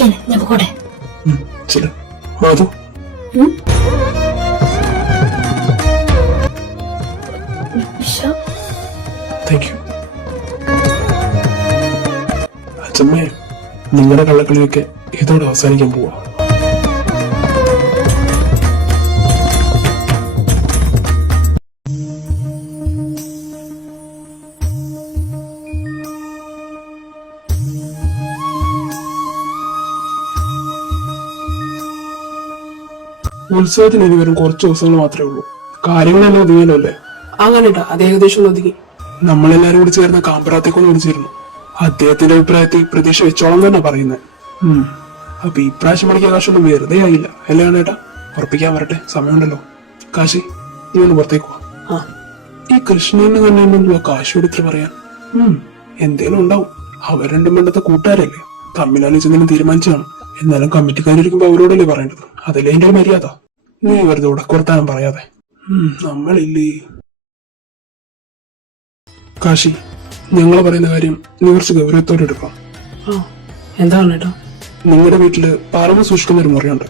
ഞാൻ പോട്ടെ. Madhu thank you. അച്ഛമ്മേ, നിങ്ങളുടെ കള്ളക്കളിയൊക്കെ ഇതോടെ അവസാനിക്കാൻ പോവാ. ഉത്സവത്തിന് ഇനി വരും കുറച്ച് ദിവസങ്ങൾ മാത്രമേ ഉള്ളൂ. കാര്യങ്ങളെല്ലാം ഒതുങ്ങിയല്ലേ? അങ്ങനെട്ടാ, അത് ഏകദേശം ഒതുങ്ങി. നമ്മളെല്ലാരും കൂടി ചേർന്ന് കാമ്പറാത്തേക്കൊന്ന് വിളിച്ചിരുന്നു. അദ്ദേഹത്തിന്റെ അഭിപ്രായത്തിൽ പ്രതീക്ഷ വെച്ചോളം തന്നെ പറയുന്നത്. അപ്പൊ ഇപ്രാവശ്യം മണിക്ക് ആകാശമൊന്നും വെറുതെ ആയില്ല അല്ലേ ഏട്ടാ? ഉറപ്പിക്കാൻ വരട്ടെ, സമയമുണ്ടല്ലോ. കാശി, നീ ഒന്ന് പുറത്തേക്ക് പോവാ. ഈ കൃഷ്ണന് തന്നെ എന്തുവാ കാശിയോട് ഇത്ര പറയാൻ? എന്തേലും ഉണ്ടാവും. അവർ രണ്ടും വേണ്ടത്തെ കൂട്ടുകാരല്ലേ, തമ്മിലാലോചിച്ചതിനും തീരുമാനിച്ചാണ്. എന്നാലും കമ്മിറ്റിക്കാരിരിക്കുമ്പോ അവരോടല്ലേ പറയേണ്ടത്? അതല്ലേ എന്റെ ഒരു മര്യാദ. നീ വെറുതെ ഉടക്കുറത്താനും പറയാതെ. നമ്മളില്ലേ കാശി, ഞങ്ങൾ പറയുന്ന കാര്യം നീ കുറച്ച് ഗൗരവത്തോടെ എടുക്കണം. എന്താണ് ഏട്ടാ? നിങ്ങളുടെ വീട്ടില് പറമ്പ് സൂക്ഷിക്കുന്ന ഒരു മുറിയുണ്ട്.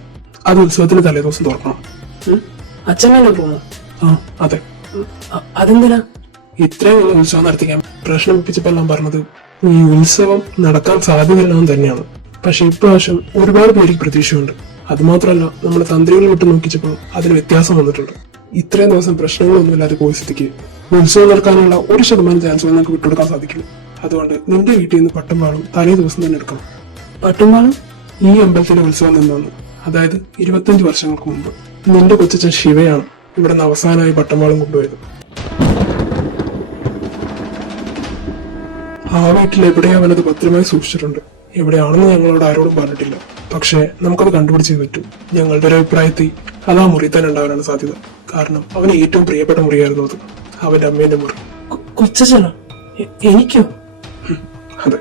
അത് ഉത്സവത്തിന് തലേദിവസം തുറക്കണം. അച്ഛനെ പോണോ? അതെ. അതെന്തിനാ? ഇത്രയും വലിയ ഉത്സവം നടത്തിക്കാൻ പ്രശ്നം ഒപ്പിച്ചപ്പോഴെല്ലാം പറഞ്ഞത് ഈ ഉത്സവം നടക്കാൻ സാധ്യതയില്ലെന്ന് തന്നെയാണ്. പക്ഷെ ഇപ്രാവശ്യം ഒരുപാട് പേർക്ക് പ്രതീക്ഷയുണ്ട്. അതുമാത്രമല്ല, നമ്മളെ തന്ത്രികളെ വിട്ട് നോക്കിച്ചപ്പോൾ അതിന് വ്യത്യാസം വന്നിട്ടുണ്ട്. ഇത്രയും ദിവസം പ്രശ്നങ്ങളൊന്നുമില്ലാതെ പോയ സ്ഥിതിക്ക് ഉത്സവം നടക്കാനുള്ള 1% ചാൻസ് നമുക്ക് വിട്ടുകൊടുക്കാൻ സാധിക്കില്ല. അതുകൊണ്ട് നിന്റെ വീട്ടിൽ നിന്ന് പട്ടുംപാളും തലേ ദിവസം തന്നെ എടുക്കണം. പട്ടുംപാളും ഈ അമ്പലത്തിലെ ഉത്സവം നിന്നാണ്, അതായത് 25 വർഷങ്ങൾക്ക് മുമ്പ് നിന്റെ കൊച്ചച്ഛൻ ശിവയാണ് ഇവിടെ നിന്ന് അവസാനമായി പട്ടുംപാളും കൊണ്ടുപോയത്. ആ വീട്ടിൽ എവിടെയോ അവനത് ഭദ്രമായി സൂക്ഷിച്ചിട്ടുണ്ട്. എവിടെയാണെന്ന് ഞങ്ങളോട് ആരോടും പറഞ്ഞിട്ടില്ല. പക്ഷെ നമുക്കത് കണ്ടുപിടിച്ചേ പറ്റൂ. ഞങ്ങളുടെ ഒരു അഭിപ്രായത്തിൽ അത് ആ മുറി തന്നെ ഉണ്ടാവാനാണ് സാധ്യത. കാരണം അവന് ഏറ്റവും പ്രിയപ്പെട്ട മുറിയായിരുന്നു അത്, അവന്റെ അമ്മേന്റെ മുറി. കൊച്ചച്ഛനോ? എനിക്കോ? അതെ,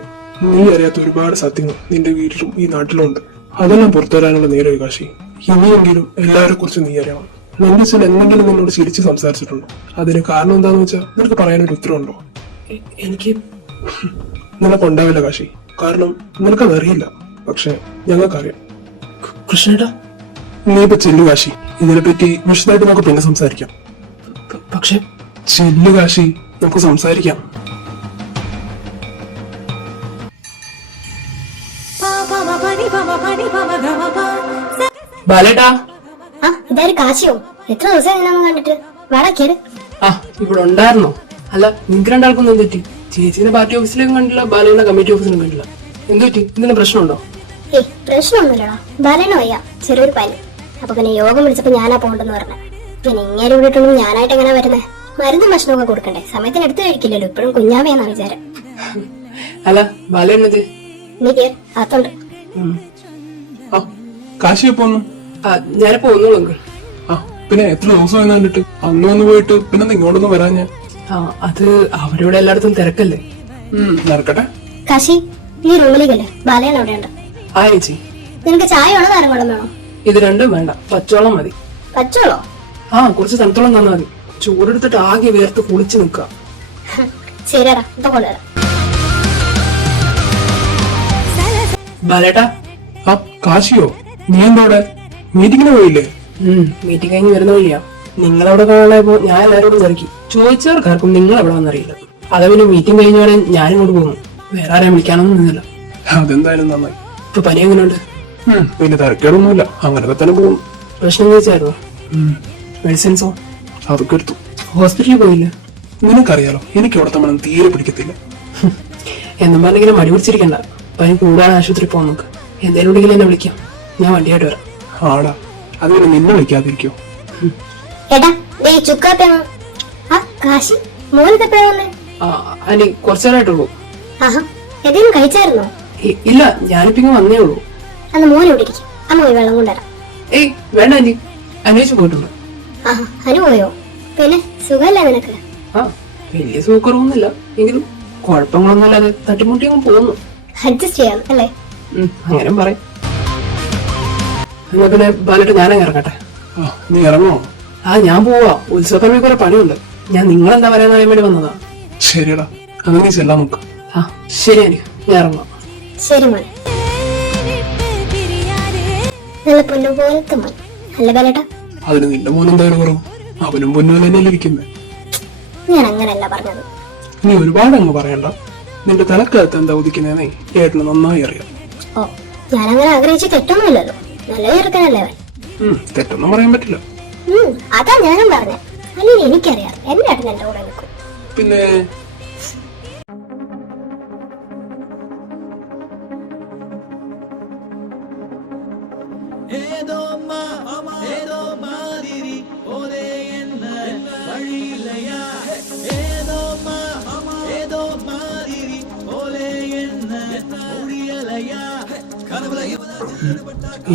നീ അറിയാത്ത ഒരുപാട് സത്യങ്ങൾ നിന്റെ വീട്ടിലും ഈ നാട്ടിലും ഉണ്ട്. അതെല്ലാം പുറത്തുവരാനുള്ള നേരം കാശി. ഇനിയെങ്കിലും എല്ലാവരെ കുറിച്ച് നീ അറിയണം. നിന്റെ അച്ഛൻ എന്തെങ്കിലും നിന്നോട് ചിരിച്ച് സംസാരിച്ചിട്ടുണ്ടോ? അതിന് കാരണം എന്താന്ന് വെച്ചാൽ നിനക്ക് പറയാനൊരു ഉത്തരവുണ്ടോ? എനിക്ക് നിനക്കുണ്ടാവില്ല കാശി. കാരണം നിനക്കതറിയില്ല. പക്ഷെ ഞങ്ങൾക്കറിയാം. കൃഷ്ണേട്ടാ, നീ ഇപ്പൊ ചെല്ലു കാശി. ഇതിനെപ്പറ്റി വിശദമായിട്ട് നമുക്ക് പിന്നെ സംസാരിക്കാം. പക്ഷെ ചെല്ലു കാശി, നമുക്ക് സംസാരിക്കാം. ബാലേട്ടാ. ഇതാരും കാശിയോ? എത്ര ദിവസം കണ്ടിട്ട്? വേടാ ഇവിടെ ഉണ്ടായിരുന്നോ? അല്ല, നിങ്ങൾക്ക് രണ്ടാൾക്കൊന്നും തെറ്റി. ചേച്ചിനെ പാർട്ടി ഓഫീസിലേക്കും കണ്ടില്ല, ബാലേനെ കമ്മിറ്റി ഓഫീസിലും കണ്ടില്ല. എന്ത് പറ്റി? ഇതിന് പ്രശ്നമുണ്ടോ? പ്രശ്നമൊന്നുമില്ലടാ. ബാലേനോ വയ്യ, ചെറിയൊരു പനി. അപ്പൊ പിന്നെ യോഗം വിളിച്ചപ്പോ ഞാനാ പോണ്ടെന്ന് പറഞ്ഞ. പിന്നെ ഇങ്ങനെ വിട്ടിട്ടുണ്ടെങ്കിൽ ഞാനായിട്ട് എങ്ങനെ വരുന്നേ? മരുന്നും ഭക്ഷണമൊക്കെ കൊടുക്കണ്ടേ? സമയത്തിന് എടുത്ത് കഴിക്കില്ലല്ലോ. ഇപ്പഴും കുഞ്ഞാവേന്നാ വിചാരം. അല്ല, ബാലേനത് നീ കേർ, അകത്തുണ്ട്. കാശി പോന്നു? ഞാനിപ്പോ ഒന്നുള്ളൂ. പിന്നെ എത്ര ദിവസം കണ്ടിട്ട്? അന്ന് വന്ന് പോയിട്ട് പിന്നെ ഇങ്ങോട്ടൊന്നും വരാൻ ഞാൻ. അത് അവരോട് എല്ലായിടത്തും തിരക്കല്ലേ. നടക്കട്ടെ. കാശി, ഈ റൂമിലേക്കല്ലേ? ബാലയാണ് അവിടെയുണ്ട്. ആ ചേച്ചി, നിനക്ക് ചായ വേണോ നാരങ്ങ വെള്ളം വേണോ? ഇത് രണ്ടും വേണ്ട, പച്ചവെള്ളം മതി. പച്ചവെള്ളോ? കുറച്ച് തണുത്തോളം തന്നാ മതി. ചൂടെടുത്തിട്ട് ആകെ വേർത്ത് കുളിച്ച് നിൽക്കുക. ശരിയടാ, ഇപ്പൊ കൊണ്ടുവരാം. ബാലേട്ടാ. കാശിയോ? നീ എന്തോടെ? മീറ്റിങ്ങിന് പോയില്ലേ? മീറ്റിംഗ് കഴിഞ്ഞ് വരുന്ന വഴിയാ. നിങ്ങളവിടെ കാണാനായപ്പോ ഞാൻ എല്ലാരോടും തിരക്കി. ചോദിച്ചവർക്കാർക്കും നിങ്ങൾ എവിടെ വന്നറിയില്ല. അതാ പിന്നെ മീറ്റിംഗ് കഴിഞ്ഞവരെ ഞാനിങ്ങോട്ട് പോകുന്നു. വേറെ ആരെയും വിളിക്കാനൊന്നും നിന്നില്ല. അതെന്തായാലും നന്നായി. ഇപ്പൊ പനി എങ്ങനെയുണ്ട്? പിന്നെ തിരക്കേടൊന്നുമില്ല, അങ്ങനൊക്കെ തന്നെ പോകുന്നു. പ്രശ്നം ചോദിച്ചായിരുന്നോ? മെഡിസിൻസോ? അതൊക്കെ എടുത്തു. ഹോസ്പിറ്റലിൽ പോയില്ല? നിനക്കറിയാലോ, എനിക്ക് അവിടെ തമ്മണം തീരെ പിടിക്കത്തില്ല. എന്നും പറഞ്ഞിങ്ങനെ മടി പിടിച്ചിരിക്കണ്ട. പനി കൂടാൻ ആശുപത്രി പോകാൻ നോക്ക്. എന്തേലും ഉണ്ടെങ്കിൽ എന്നെ വിളിക്കാം, ഞാൻ വണ്ടിയായിട്ട് വരാം. ആടാ, അതുപോലെ നിന്നെ വിളിക്കാതിരിക്കോ? അനി കുറച്ചു നേരമായിട്ടുള്ളൂ. കഴിച്ചായിരുന്നോ? ഇല്ല, ഞാനിപ്പോ വന്നേ ഉള്ളൂ. വെള്ളം കൊണ്ടുവരാം. ഏയ് വേണ്ട ആന്റി, അന്വേഷിച്ചു പോയിട്ടുണ്ട്. പോയോ? പിന്നെ സുഖല്ലേ നിനക്ക്? വലിയ സുഖക്കുറവൊന്നുമില്ല, എങ്കിലും കുഴപ്പങ്ങളൊന്നുമില്ലാതെ തട്ടിമുട്ടി അങ്ങ് പോകുന്നു. അഡ്ജസ്റ്റ് ചെയ്യാം അല്ലേ? അങ്ങനെ പറയും. എന്നാ പിന്നെ ബാലിട്ട് ഞാനങ്ങ് ഇറങ്ങട്ടെ. നീ ഇറങ്ങോ? ഞാൻ പോവാ. ഉത്സവപ്പറമ്പിൽ കുറെ പണിയുണ്ട്. ഞാൻ നിങ്ങളെന്താ പറയാൻ വേണ്ടി വന്നതാ. ശരിയടാ, അത് നീ ചെല്ലാൻ നോക്ക. ശരി ആന്റി, ഞാൻ ഇറങ്ങാം. ശരി മോനെ. നല്ല പൊന്നു പോലത്തെ മോൻ അല്ല ബാലേട്ടാ? അതിന് നിന്റെ മോൻ എന്തായാലും കുറവ്. അവനും പൊന്നു തന്നെയല്ലേ ഇരിക്കുന്നത്. ഞാൻ അങ്ങനല്ല പറഞ്ഞത്. നീ ഒരുപാട് അങ്ങ് പറയണ്ട. നിന്റെ തലക്കകത്ത് എന്താ ഉദിക്കുന്നതെന്നേ ഏട്ടന് നന്നായി അറിയാം. ഓ, ഞാനങ്ങനെ ആഗ്രഹിച്ച് തെറ്റൊന്നുമില്ലല്ലോ. നല്ല ചെറുക്കനല്ലേ അവൻ. തെറ്റൊന്നും പറയാൻ പറ്റില്ല. അതാ ഞാനും പറഞ്ഞ. അല്ലെങ്കിൽ എനിക്കറിയാം എന്റെ ഏട്ടൻ എന്റെ കൂടെ നിൽക്കും. പിന്നെ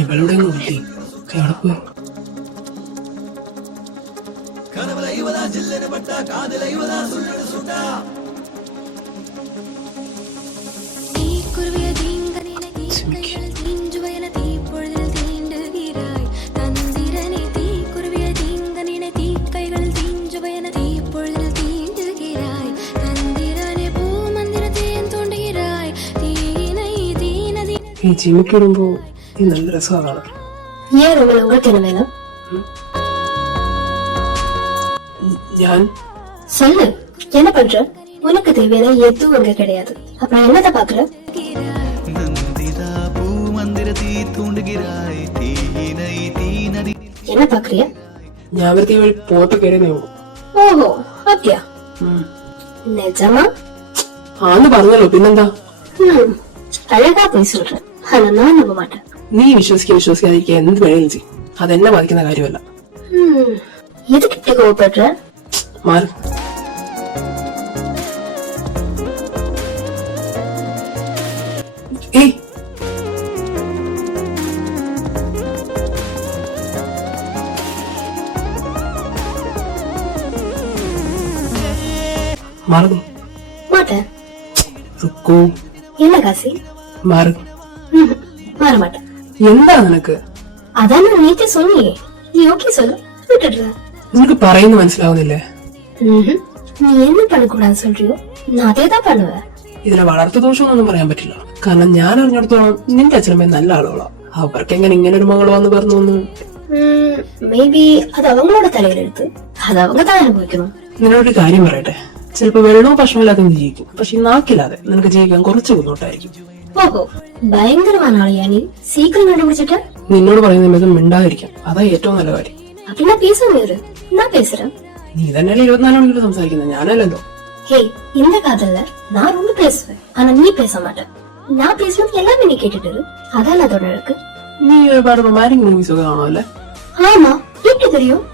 ഇവളുടെ കിടപ്പ് ഈ ചിമ്മിക്കിടുമ്പോ ഈ നല്ല രസമാണ്. ഈ റൂമിൽ உங்களுக்கு என்ன வேணும்? ഞാൻ சொல்லு, என்ன பண்ற? உனக்கு தேவையான எதுவும் இங்க கிடையாது. அப்புறம் என்னத பாக்குற? என்ன பாக்குறியா? ഞാൻ വെറുതെ വഴി പോട്ട് കയറിയതേ ഉള്ളൂ. ஓஹோ, அப்படியா? நிஜமா? ആന്ന് പറഞ്ഞല്ലോ, പിന്നെന്താ? அழகா போய் சொல்ற. ஆனா நான் நம்ப மாட்டேன். നീ വിശ്വസിക്കാതിരിക്കുക എന്ത് വേണേലും ചെയ്യും. അതെന്നെ ബാധിക്കുന്ന കാര്യമല്ല. எதுக்கு இப்படி கோவப்படுற? മാറി ഏയ് മാറി மாட்டேன். റുക്കു என்ன காசி? മാറി மாற மாட்டேன். എന്താ നിനക്ക്? அதான் நான் நேத்தே சொன்னியே. நீ ஓகே சொல்லு, விட்டுடுற. നിനക്ക് പറയുന്ന മനസ്സിലാവുന്നില്ലേ? நீ என்ன பண்ணக்கூடாது சொல்றியோ நான் அதே தான் பண்ணுவேன். ഇതിനെ വളർത്തു ദോഷമൊന്നും പറയാൻ പറ്റില്ല. കാരണം ഞാൻ അറിഞ്ഞിടത്തോളം നിന്റെ അച്ഛനമ്മ നല്ല ആളുകളാ. അവർക്ക് എങ്ങനെ ഇങ്ങനെ ഒരു മകൾ വന്ന് പറഞ്ഞു? மேபி அது அவங்களோட தலையில எடுத்து அது அவங்க தான் அனுபவிக்கணும். നിന്നോടൊരു കാര്യം പറയട്ടെ. ചിലപ്പോ വെള്ളവും ഭക്ഷണമില്ലാതെ നീ ജീവിക്കും. പക്ഷെ നാക്കില്ലാതെ നിനക്ക് ജീവിക്കാൻ കുറച്ച് ബുദ്ധിമുട്ടായിരിക്കും. ஓஹோ, பயங்கரமான ஆளையா நீ? சீக்கிரம் கண்டுபிடிச்சிட்ட. നിന്നോട് പറയുന്ന മിതം മിണ്ടാതിരിക്കാം. അതാ ഏറ്റവും നല്ല കാര്യം. அப்படின்னா பேசாம இரு, நான் பேசுறேன். നീ തന്നെയല്ലേ 24 മണിക്കൂർ സംസാരിക്കുന്നത്, ഞാനല്ലോ. ஹே, இந்த காதல்ல நான் ரொம்ப பேசுவேன், ஆனா நீ பேச மாட்ட. நான் பேசுறது எல்லாமே நீ கேட்டுட்டு இரு. அதான் அதோட இருக்கு. നീ ഒരുപാട് റൊമാൻറ്റിക് മൂവീസ് ഒക്കെ കാണുമല്ലേ? ஆமா, எப்படி தெரியும்?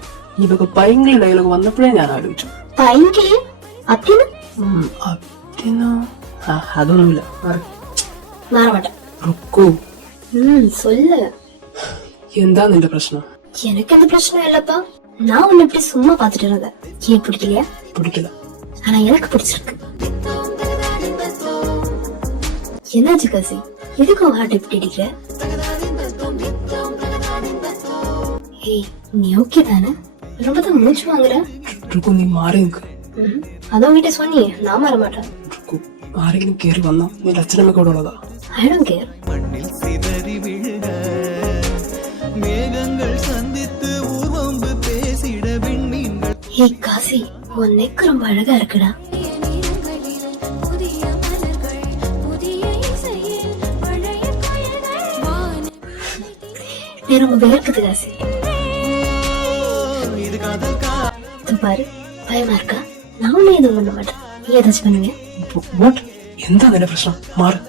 ഇതൊക്കെ പൈങ്കിളി ഡയലോഗ് വന്നപ്പോഴേ ഞാൻ ആലോചിച്ചു. பையன்கிலே அப்படின்னு അതൊന്നുമില്ല. மாற மாட்டேன். റുക്കു, சொல்லு. എന്താ നിന്റെ പ്രശ്നം? எனக்கு எந்த பிரச்சனையும் இல்லப்பா. நான் உன்னை இப்படி சும்மா பாத்துட்டு இருந்தேன். ஏன் பிடிக்கலையா? പിടിക്കില്ല. ஆனா எனக்கு பிடிச்சிருக்கு. என்னாச்சு காசி? எதுக்கும் ஹார்ட் இப்படி அடிக்கிற? ஏய், நீ ஓகே தானே? ரொம்ப தான் மூச்சு வாங்குற. റുക്കു, നീ മാറി നിൽക്ക്. அதான் வீட்டை சொன்னியே, நான் மாற மாட்டேன். റുക്കു, ആരെങ്കിലും കേറി വന്നോ? നിന്റെ അച്ഛനമ്മ കൂടെ ഉള്ളതാ. I don't care. மண்ணில் சிதறி விழுக மேகங்கள் சந்தித்து ஊர்வம்பு பேசிட விண்மீன்கள். ஏய் காசி, உன் நெக் ரொம்ப அழகா இருக்குடா. நீ ரொம்ப வேர்க்குது காசி. இது காதல் இது பாரு, பயமா இருக்கா? நான் ஒன்னும் எதுவும் பண்ண மாட்டேன். நீ ஏதாச்சும் பண்ணுங்க. What? എന്താ നിന്റെ പ്രശ്നം? മാറി.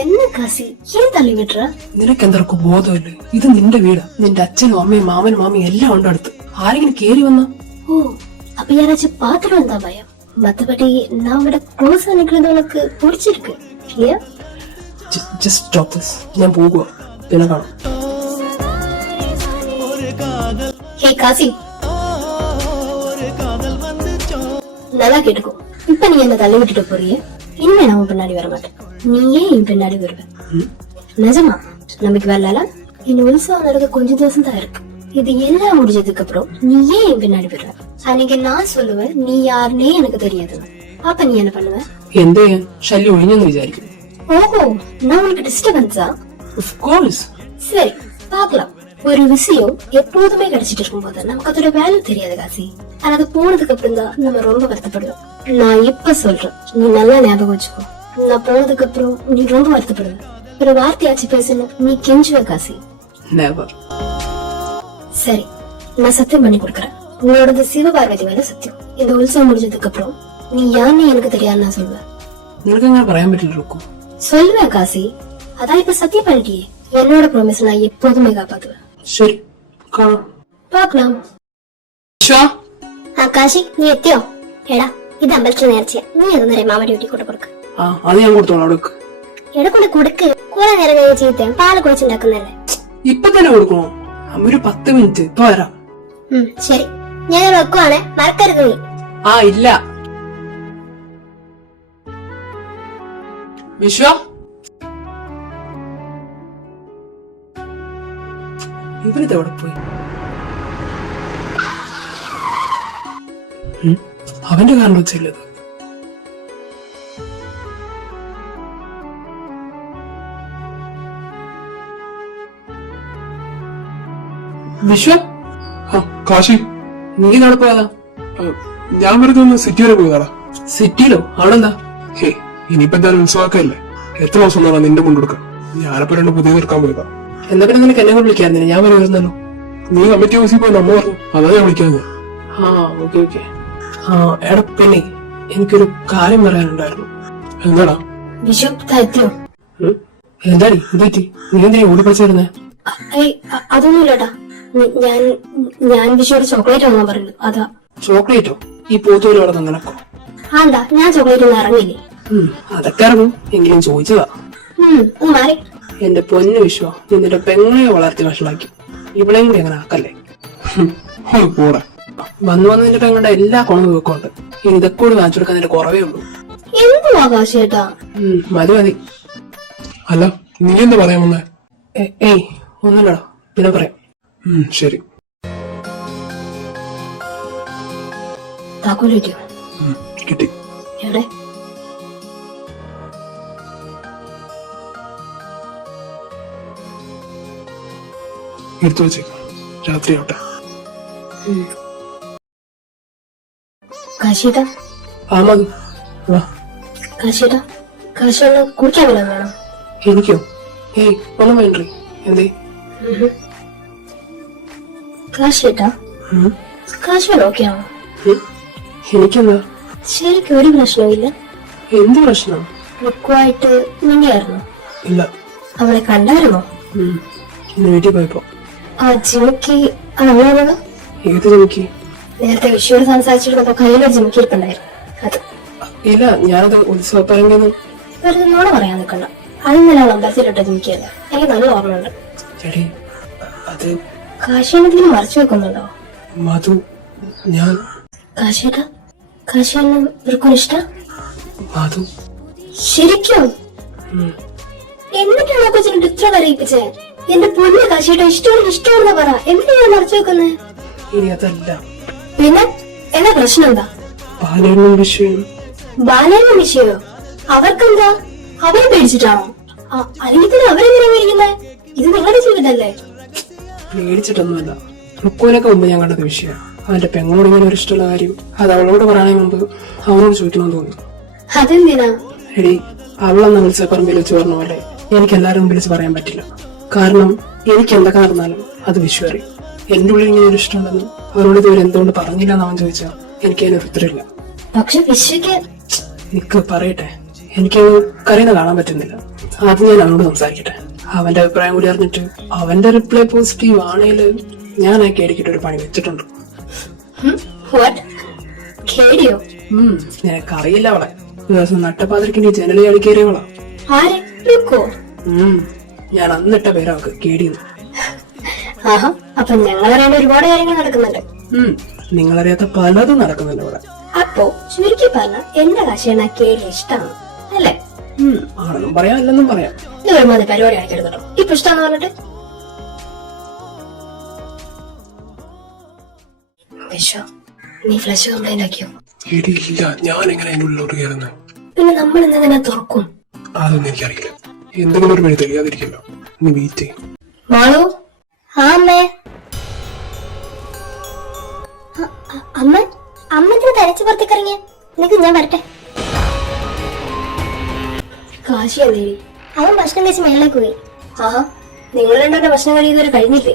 என்ன காசி, ஏன் தள்ளி விட்டுற? നിനക്ക് എന്തൊക്കെ ബോധമില്ലേ? ഇത് നിന്റെ വീടാ. നിന്റെ അച്ഛനും അമ്മയും മാമനും മാമിയും എല്ലാം ഉണ്ട് അടുത്ത്. ആരെങ്കിലും കേറി വന്നോ? ஓ, அப்ப யாராச்சும் பாத்துட்டு வந்தா பயம். மத்தபடி நான் உங்களோட க்ளோஸா நிக்கிறது உனக்கு பிடிச்சிருக்கு இல்லையா? Just stop this. ഞാൻ പോകുക. പിന്നെ കാണാം. ஹே காசி, ஒரு காதல் வந்துச்சோ. நல்லா கேட்டுக்கோ. இப்ப நீ என்ன தள்ளி விட்டுட்டு போறிய? இனிமே நான் உன் பின்னாடி வர மாட்டேன். நீயே என் பின்னாடி வருவ. நிஜமா நமக்கு வரல. இன்னும் உற்சவம் நடக்க கொஞ்சம் ദിവസം தான் இருக்கு. இது எல்லாம் முடிஞ்சதுக்கு அப்புறம் நீயே என் பின்னாடி வருவ. அன்னைக்கு நான் சொல்லுவேன் நீ யாருன்னே எனக்கு தெரியாது. அப்ப நீ என்ன பண்ணுவ? എന്ത് ചെയ്യാൻ? ശല്യം ഒഴിഞ്ഞെന്ന് വിചാരിക്കും. ஓஹோ, நான் உனக்கு டிஸ்டர்பன்ஸா? Of course. சரி, பார்க்கலாம். ஒரு விஷயம் எப்போதுமே கிடைச்சிட்டு இருக்கும் போது நமக்கு அதோட வேல்யூ தெரியாது காசி. ஆனா அது போனதுக்கு அப்புறம் தான் நம்ம ரொம்ப வருத்தப்படுவோம். நான் இப்ப சொல்றேன், நீ நல்லா ஞாபகம் வச்சுக்கோ. நான் போனதுக்கு அப்புறம் நீ ரொம்ப வருத்தப்படுவ. ஒரு வார்த்தையாச்சு பேசணும், நீ கெஞ்சுவ காசி. நெவர். சரி, நான் சத்தியம் பண்ணி கொடுக்கறேன். உங்களோட சிவபார்வதி மேல சத்தியம். இந்த உത്സവം முடிஞ்சதுக்கு அப்புறம் நீ யாருன்னு எனக்கு தெரியாது நான் சொல்லுவேன். നിനക്ക് അങ്ങനെ പറയാൻ പറ്റില്ല റുക്കു. சொல்லுவேன் காசி. அதான் இப்ப சத்தியம் பண்ணிட்டியே. என்னோட ப்ராமிஸ் நான் எப்போதுமே காப்பாத்துவேன். ശരി, കാണാം. பாக்கலாம். വിശ്വാ, കാശി, നീ എത്തിയോ? എടാ, ഇത് അമ്പലത്തിൽ നേർച്ചയാ. നീ അതൊന്നര മാമ ഡ്യൂട്ടി കൊണ്ട് കൊടുക്ക. ആ അത് ഞാൻ കൊടുത്തോളാം. അവിടേക്ക് എടാ കൊണ്ട് കൊടുക്ക്. കുറെ നേരം കഴിഞ്ഞ് ചീത്തയും പാല് കുഴിച്ചുണ്ടാക്കുന്നല്ലേ. ഇപ്പൊ തന്നെ കൊടുക്കണോ? അമ്മ ഒരു 10 മിനിറ്റ് ഇപ്പൊ വരാം. ശരി, ഞാൻ വെക്കുവാണ്, മറക്കരുത് നീ. ആ ഇല്ല. വിശ്വ, ഇവരിത് എവിടെ പോയി? അവന്റെ കാരണം വെച്ചല്ലത്. വിശ്വ, കാശി, നീ നാളെ പോയതാ? ഞാൻ വെറുതെ ഒന്ന് സിറ്റി വരെ പോയതാടാ. സിറ്റിയിലോ? അവിടെ എന്താ? ഹേ, ഇനിയിപ്പോ എന്തായാലും ഉത്സവമൊക്കെയല്ലേ, എത്ര ദിവസം നാളെ നിന്റെ കൊണ്ടുകൊടുക്കാം. ഞാനിപ്പോ 2 പുതിയ തീർക്കാൻ പോയതാ. എന്നാ പിന്നെ നിനക്ക് എന്നെ കൊണ്ട് വിളിക്കാറുന്നില്ല, ഞാൻ വരുന്നല്ലോ. നീ കമ്മിറ്റി ഓഫീസിൽ പോയി നമ്മ പറഞ്ഞു, അതാ ഞാൻ വിളിക്കാഞ്ഞത്. ആ ഓക്കെ ഓക്കെ. ആ എടാ പിന്നെ എനിക്കൊരു കാര്യം പറയാനുണ്ടായിരുന്നു. എന്താടാ? വിശ്വ എത്തിയോ? എന്താടി ഇതേറ്റി? നീ എന്തിനാ ഓടി പഠിച്ചിരുന്നേ? അതൊന്നുമില്ലട്ടാ. ഞാൻ വിശ്വയുടെ ചോക്ലേറ്റ് വാങ്ങാൻ പറഞ്ഞു, അതാ. ചോക്ലേറ്റോ? ഈ പോത്തോലി അവിടെ നിനക്കോ? ആണ്ടാ, ഞാൻ ചോക്ലേറ്റ് ഒന്നും ഇറങ്ങില്ലേ. അതൊക്കെ ഇറങ്ങും, എങ്കിലും ചോദിച്ചതാ. മാറി. എന്റെ പൊന്നു വിശ്വ, നിന്റെ പെങ്ങളെ വളർത്തി വഷളാക്കി. ഇവളെയും കൂടി അങ്ങനെ ആക്കല്ലേ. പോടാ. വന്നു വന്ന് നിന്റെ പെങ്ങളുടെ എല്ലാ കുണവും വെക്കുണ്ട്. ഇനി ഇതൊക്കെ കൂടി വാങ്ങിച്ചു കൊടുക്കാൻ നിന്റെ കുറവേ ഉള്ളൂ. എന്തുവാ കാശേട്ടാ? മതി മതി. അല്ല, നീ എന്താ പറയാൻ വന്നേ? ഏയ് ഒന്നുമില്ലടാ, പിന്നെ പറയാം. ശരി. താക്കോല് കിട്ടിയോ? കിട്ടി. എവിടെ? എടുത്തു വെച്ചേക്കാം, രാത്രി ആവട്ടെ. കാശേട്ടാ, ആ മതി. വാ. കാശേട്ടാ, കാശുള്ള കുടിക്കാൻ വല്ലതും വേണം? എനിക്കോ? ഏയ് ഒന്നും വേണ്ടേ. എന്തേ? കാശേട്ടാ, കാശ് നോക്കിയാണോ? എനിക്കെന്താ? ശരിക്കും ഒരു പ്രശ്നമില്ല. എന്ത് പ്രശ്നം? ലുക്കുമായിട്ട് നിന്നെയായിരുന്നു? ഇല്ല. അവളെ കണ്ടായിരുന്നോ? ഇന്ന് വീട്ടിൽ പോയപ്പോ. ആ ജിമിക്ക് അവളാണോ? ഏത് ജിമിക്ക്? നേരത്തെ വിഷയോട് സംസാരിച്ചിരുന്നപ്പോ കയ്യിലൊരു ജിമിക്ക് ഇരിപ്പുണ്ടായിരുന്നു, അത്. ഇല്ല, ഞാനത് ഉത്സവപ്പരങ്ങെന്ന്. വെറുതെ നോട് പറയാൻ നിൽക്കണ്ട. അത് ഇന്നലെ അമ്പലത്തിലിട്ട ജിമിക്കല്ല, എനിക്ക് നല്ല ഓർമ്മയുണ്ട്. ചേടി അത് കാശിയെന്തെങ്കിലും മറച്ചു വെക്കുന്നുണ്ടോ? മധു, ഞാൻ. കാശേട്ടാ, കാശിയെന്ന് ഇവർക്കും ഇഷ്ടം? മധു ശരിക്കും? എന്നിട്ടാണോ കൊച്ചിട്ട് ഇത്ര കരയിപ്പിച്ചേ? എന്റെ പൊന്നു കാശിയേട്ടാ, ഇഷ്ടമെന്ന് പറ. എന്തിനാ മറച്ചു വെക്കുന്നേ? ഇനി അതല്ല. പിന്നെ എന്താ പ്രശ്നം? എന്താ? ബാലേണ്ണും വിഷയം. ബാലേനും വിഷയോ? അവർക്കെന്താ? അവരെ പേടിച്ചിട്ടാണോ? അല്ലെങ്കിൽ തന്നെ അവരെന്തിനാ പേടിക്കുന്നേ? ഇത് നിങ്ങളുടെ ജീവിതല്ലേ? പേടിച്ചിട്ടൊന്നുമല്ല. റുക്കുവിനൊക്കെ മുമ്പ് ഞാൻ കണ്ടത് വിഷയമാണ്. അവന്റെ പെങ്ങളോട് ഇങ്ങനെ ഒരു ഇഷ്ടമുള്ള കാര്യം അത് അവളോട് പറയാനേ മുമ്പ് അവനോട് ചോദിക്കണമെന്ന് തോന്നി. അതെന്തിനാ? എടി, അവളെന്ന് ഉത്സവപ്പറമ്പിൽ വെച്ച് പറഞ്ഞ പോലെ എനിക്ക് എല്ലാവരും വിളിച്ച് പറയാൻ പറ്റില്ല. കാരണം എനിക്ക് എന്തൊക്കെ നടന്നാലും അത് വിശ്വ അറിയും. എന്റെ ഉള്ളിൽ ഇങ്ങനെ ഒരു ഇഷ്ടമുണ്ടെന്ന് അവരോട് ഇതുവരെ എന്തുകൊണ്ട് പറഞ്ഞില്ല എന്ന് അവൻ ചോദിച്ചാൽ എനിക്ക് അതിനൊരു ഉത്തരവില്ല. പക്ഷെ വിശ്വക്ക് എനിക്ക് പറയട്ടെ, എനിക്ക് കരയുന്ന കാണാൻ പറ്റുന്നില്ല. ആദ്യം ഞാൻ അവനോട് സംസാരിക്കട്ടെ. അവന്റെ അഭിപ്രായം കൂടി അറിഞ്ഞിട്ട് അവന്റെ റിപ്ലൈ പോസിറ്റീവ് ആണെങ്കിൽ ഞാൻ ആ കേടിക്കിട്ട് ഒരു പണി വെച്ചിട്ടുണ്ട്. നിനക്കറിയില്ല അവളെ. ഒരു ദിവസം നട്ടപ്പാതിരിക്ക് ജനലി അടിക്കേറിയവളാ. ഞാൻ അന്നിട്ട പേര് അവക്ക് കേടിയെന്ന്. അപ്പൊ ഞങ്ങളറിയാണ്ട് ഒരുപാട് കാര്യങ്ങൾ നടക്കുന്നുണ്ട്. നിങ്ങളറിയാത്ത പലതും നടക്കുന്നുണ്ട് ഇവിടെ. അപ്പോ ചുരുക്കി പറഞ്ഞ എന്റെ കാശിയാണ് കേടി ഇഷ്ടമാണ് അല്ലേ? ആണെന്നും പറയാം, അല്ലെന്നും പറയാം. ഇത് ഒരുമാതിരി പരിപാടി കാണിക്കരുതോ. ഇപ്പൊ ഇഷ്ടമാന്ന് പറഞ്ഞിട്ട് വിശ്വ, നീ ഫ്ലഷ് കംപ്ലൈന്റ് ആക്കിയോ? ഇല്ല, ഞാൻ എങ്ങനെ അതിന്റെ ഉള്ളിലോട്ട് കയറുന്നത്? പിന്നെ നമ്മൾ ഇന്ന് തുറക്കും? അതൊന്നും എനിക്കറിയില്ല. എന്തെങ്കിലും ഒരു വഴി തെളിയാതിരിക്കല്ലോ. നീ വെയിറ്റ് ചെയ്യും. മാളു, അമ്മ അമ്മത്തിന് തനിച്ച് പുറത്തേക്ക് ഇറങ്ങിയ നിനക്ക് ഞാൻ വരട്ടെ. കാശി എന്തേ? അവൻ ഭക്ഷണം കഴിച്ച് മേളിലേക്ക് പോയി. ആഹാ, നിങ്ങൾ രണ്ടാന്റെ ഭക്ഷണം കഴിയുന്നവരെ കഴിഞ്ഞില്ലേ?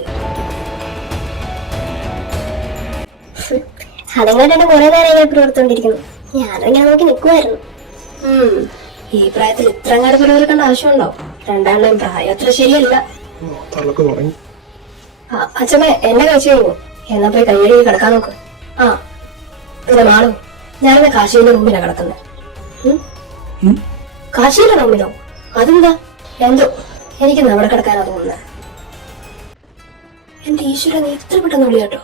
അതുകൊണ്ടാണ് കുറെ നേരം ഞാൻ പ്രവർത്തിക്കൊണ്ടിരിക്കുന്നു. ഞാനങ്ങനെ നോക്കി നിൽക്കുമായിരുന്നു. ഈ പ്രായത്തിൽ ഇത്രങ്ങാട് പിറവിൽക്കേണ്ട ആവശ്യമുണ്ടോ? രണ്ടാളുടെയും പ്രായം അത്ര ശരിയല്ല. തള്ളക്ക് തുടങ്ങി. അച്ഛമ്മ എന്നെ കഴിച്ചു കഴിഞ്ഞു. എന്നാ പോയി കൈയടി കിടക്കാൻ നോക്ക്. ആ പിന്നെ മാളു, ഞാനെന്നെ കാശിയുടെ റൂമിലാ കിടക്കുന്നത്. കാശിയുടെ റൂമിലോ? അതെന്താ? എന്തോ എനിക്ക് അവിടെ കിടക്കാനാ തോന്നുന്നത്. എന്റെ ഈശ്വര, നീ ഇത്ര പെട്ടെന്ന് വിളി കേട്ടോ.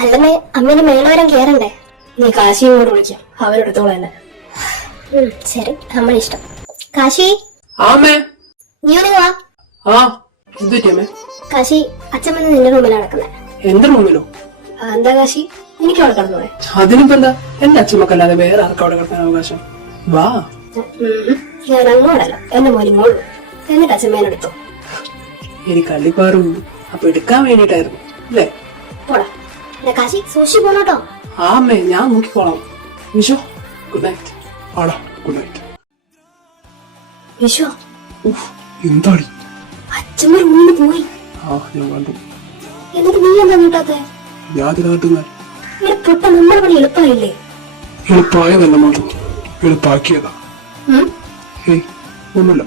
അല്ലമ്മേ, അമ്മേനെ മേളവരം കേറണ്ടേ? നീ കാശിയും കൂടെ വിളിക്കാം, അവരെടുത്തോളെ തന്നെ. ശരി, അമ്മ ഇഷ്ടം. കാശി, ആമേ. നീ ഒന്ന് വാ. ആ എന്ത് പറ്റിയമ്മേ? കാശി, അച്ഛമ്മ നിന്റെ റൂമിലാണ് നടക്കുന്നത്. എന്ത് റൂമിലോ? എന്താ കാശി, എനിക്ക് അവിടെ കിടന്നോളെ. അതിനിപ്പോ എന്താ? എന്റെ അച്ഛമ്മക്കല്ലാതെ വേറെ ആർക്കും അവിടെ കിടക്കാൻ അവകാശം? വാ. ഞാൻ അങ്ങോട്ടല്ല, എന്റെ മോനി മോളു. എന്നിട്ട് അച്ഛമ്മേനെടുത്തോ. എനിക്ക് അള്ളിപ്പാറും അപ്പൊ എടുക്കാൻ വേണ്ടിട്ടായിരുന്നു അല്ലേ? പോടാ. കാശി, സൂക്ഷിച്ചു പോണോട്ടോ. ആമേ, ഞാൻ നോക്കിക്കോളാം. Vishu, good night. ആടാ, ഗുഡ് നൈറ്റ്. വിശ്വ, എന്താടി? അച്ഛമ്മ റൂമിൽ പോയി. ആ, ഞാൻ കണ്ടു. എന്നിട്ട് നീ എന്താ കൂട്ടാത്തെ? ഞാൻ ഇതിനകത്തുന്ന ഇവിടെ പൊട്ട നമ്മുടെ പണി എളുപ്പമായില്ലേ? എളുപ്പമായതല്ല മാധു, എളുപ്പാക്കിയതാ. ഹേയ്, ഒന്നുമില്ല.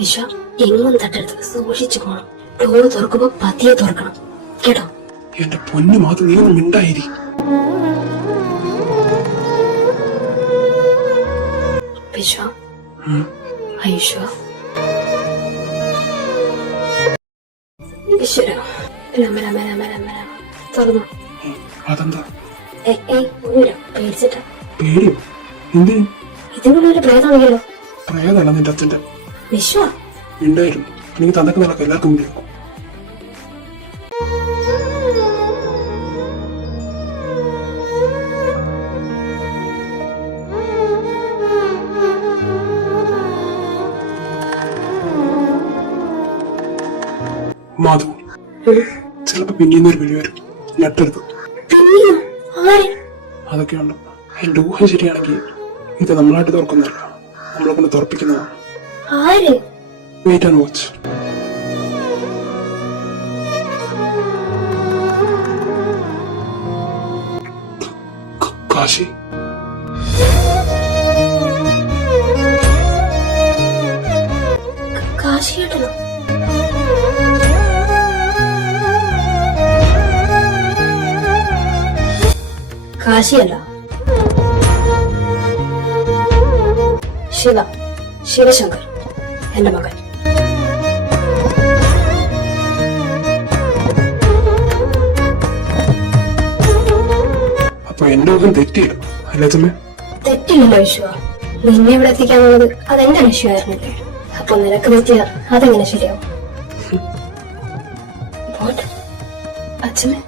വിശ്വ, എങ്ങും തട്ടെടുത്ത് സൂക്ഷിച്ചു പോണം. ഡോറ് തുറക്കുമ്പോ പതിയെ തുറക്കണം കേട്ടോ. എന്റെ പൊന്നു മാധു, നീ ഒന്നും മിണ്ടായിരി. വിശ്വ, ഐശ്വ, ഈശ്വര, രമ രമ രമ രമ രമ. തുറന്നു. അതെന്താ? ഒന്നുമില്ല, പേടിച്ചിട്ടാ. പേടിയോ? എന്ത്? ഇതിനുള്ളിൽ ഒരു പ്രേതമാണെങ്കിലോ? പ്രേതല്ല നിന്റെ അച്ഛന്റെ. വിശ്വ, മിണ്ടായിരുന്നു. എനിക്ക് തന്നൊക്കെ നടക്കും, എല്ലാവർക്കും മുന്നിൽ. മാധു, ചിലപ്പോ പിന്നീന്ന് ഒരു വിളി വരും. ഞെട്ടരുത്. പിന്നെയോ? ആര്? അതൊക്കെയുണ്ട്. എന്റെ ഊഹം ശരിയാണെങ്കിൽ ഇത് നമ്മളായിട്ട് തുറക്കുന്നല്ല, നമ്മളെ കൊണ്ട് തുറപ്പിക്കുന്നതാണ്. ആര്? Wait and watch. കാശി, കാശിയേട്ടനോ? കാശിയല്ല, ശിവശങ്കർ, എന്റെ മകൻ. അപ്പൊ എന്റെ ഊഹം തെറ്റിയില്ല അല്ലേ ചമ്മേ? തെറ്റില്ലല്ലോ വിശ്വ. നിന്നെ ഇവിടെ എത്തിക്കാന്നുള്ളത് അതെന്റെ വിഷയമായിരുന്നില്ലേ? അപ്പൊ നിനക്ക് തെറ്റിയ അതെങ്ങനെ ശരിയാവും? പോട്ടെ അച്ഛനെ.